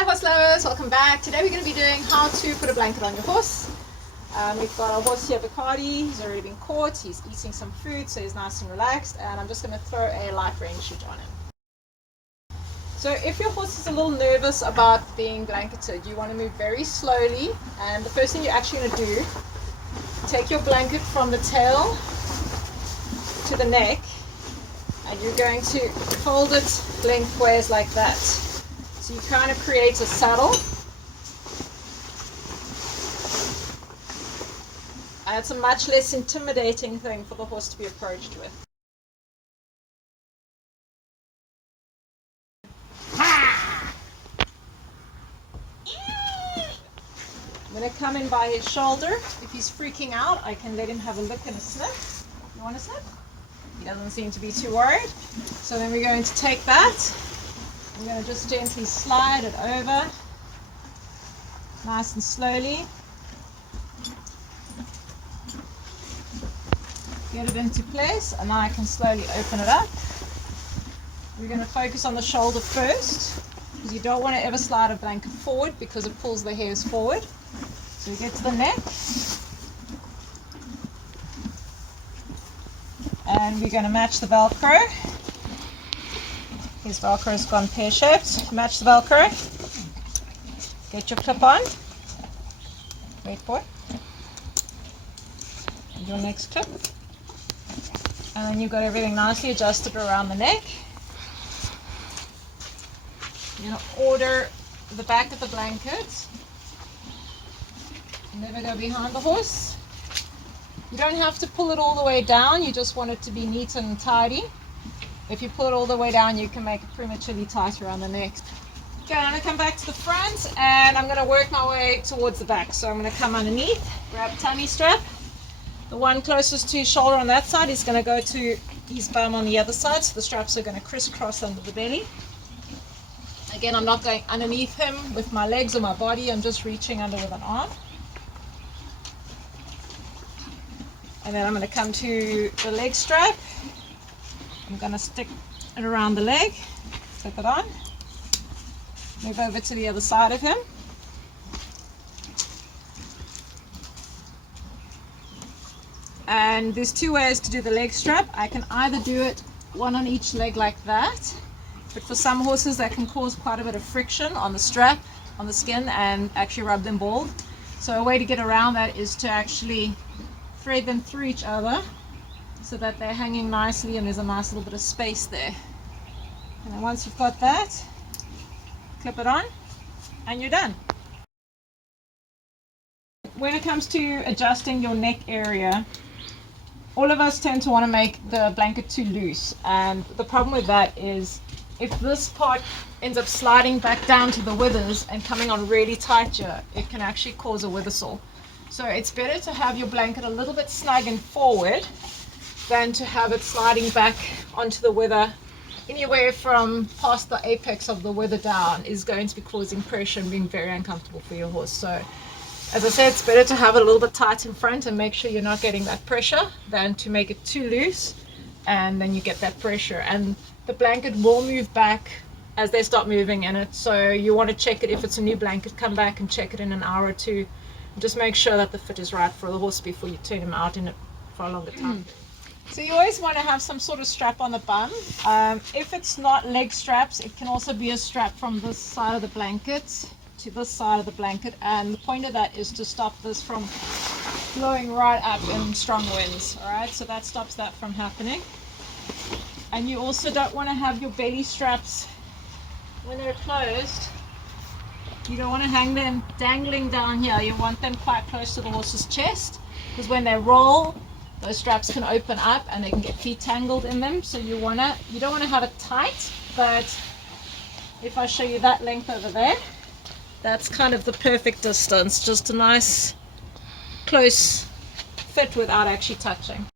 Hi horse lovers, welcome back. Today we're going to be doing how to put a blanket on your horse. We've got our horse here, Bacardi. He's already been caught. He's eating some food, so he's nice and relaxed. And I'm just going to throw a light rain sheet on him. So if your horse is a little nervous about being blanketed, you want to move very slowly. And the first thing you're actually going to do, take your blanket from the tail to the neck, and you're going to fold it lengthways like that. So you kind of create a saddle. And it's a much less intimidating thing for the horse to be approached with. I'm going to come in by his shoulder. If he's freaking out, I can let him have a look and a sniff. You want a sniff? He doesn't seem to be too worried. So then we're going to take that. I'm going to just gently slide it over, nice and slowly. Get it into place, and now I can slowly open it up. We're going to focus on the shoulder first, because you don't want to ever slide a blanket forward because it pulls the hairs forward. So we get to the neck, and we're going to match the Velcro. His Velcro has gone pear-shaped. Match the Velcro. Get your clip on. Wait for it. And your next clip. And then you've got everything nicely adjusted around the neck. You're going to order the back of the blanket. Never go behind the horse. You don't have to pull it all the way down. You just want it to be neat and tidy. If you pull it all the way down, you can make it prematurely tight around the neck. Okay, I'm going to come back to the front, and I'm going to work my way towards the back. So I'm going to come underneath, grab tummy strap. The one closest to his shoulder on that side is going to go to his bum on the other side, so the straps are going to crisscross under the belly. Again, I'm not going underneath him with my legs or my body, I'm just reaching under with an arm. And then I'm going to come to the leg strap. I'm going to stick it around the leg, clip it on, move over to the other side of him. And there's two ways to do the leg strap. I can either do it one on each leg like that, but for some horses that can cause quite a bit of friction on the strap, on the skin, and actually rub them bald. So a way to get around that is to actually thread them through each other so that they're hanging nicely and there's a nice little bit of space there. And then once you've got that, clip it on and you're done. When it comes to adjusting your neck area, all of us tend to want to make the blanket too loose, and the problem with that is if this part ends up sliding back down to the withers and coming on really tight here, it can actually cause a wither sore. So it's better to have your blanket a little bit snug and forward than to have it sliding back onto the wither. Anywhere from past the apex of the wither down is going to be causing pressure and being very uncomfortable for your horse. So as I said, it's better to have it a little bit tight in front and make sure you're not getting that pressure than to make it too loose and then you get that pressure. And the blanket will move back as they start moving in it. So you want to check it. If it's a new blanket, come back and check it in an hour or two. Just make sure that the fit is right for the horse before you turn him out in it for a longer time. So you always want to have some sort of strap on the bum. If it's not leg straps, it can also be a strap from this side of the blanket to this side of the blanket, and the point of that is to stop this from blowing right up in strong winds. All right, so that stops that from happening. And you also don't want to have your belly straps when they're closed. You don't want to hang them dangling down here. You want them quite close to the horse's chest, because when they roll, those straps can open up and they can get feet tangled in them. So you don't want to have it tight, but if I show you that length over there, that's kind of the perfect distance, just a nice close fit without actually touching.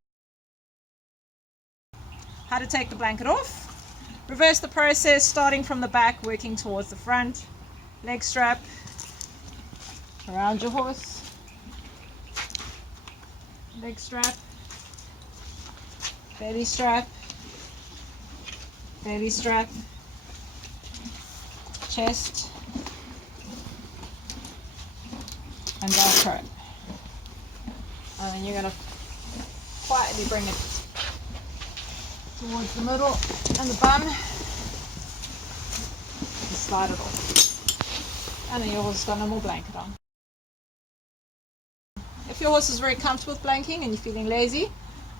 How to take the blanket off. Reverse the process, starting from the back, working towards the front. Leg strap around your horse, leg strap, belly strap, chest, and Velcro it. And then you're going to quietly bring it towards the middle and the bum and slide it off. And then your horse has got no more blanket on. If your horse is very comfortable with blanking and you're feeling lazy,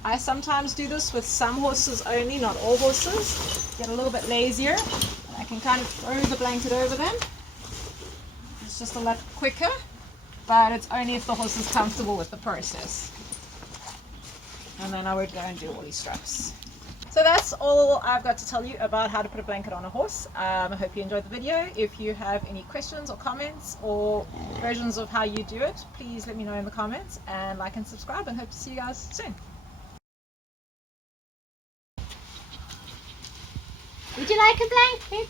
I sometimes do this with some horses only, not all horses. Get a little bit lazier. I can kind of throw the blanket over them. It's just a lot quicker, but it's only if the horse is comfortable with the process. And then I would go and do all these straps. So that's all I've got to tell you about how to put a blanket on a horse. I hope you enjoyed the video. If you have any questions or comments or versions of how you do it, please let me know in the comments, and like and subscribe, and hope to see you guys soon. Would you like a blanket?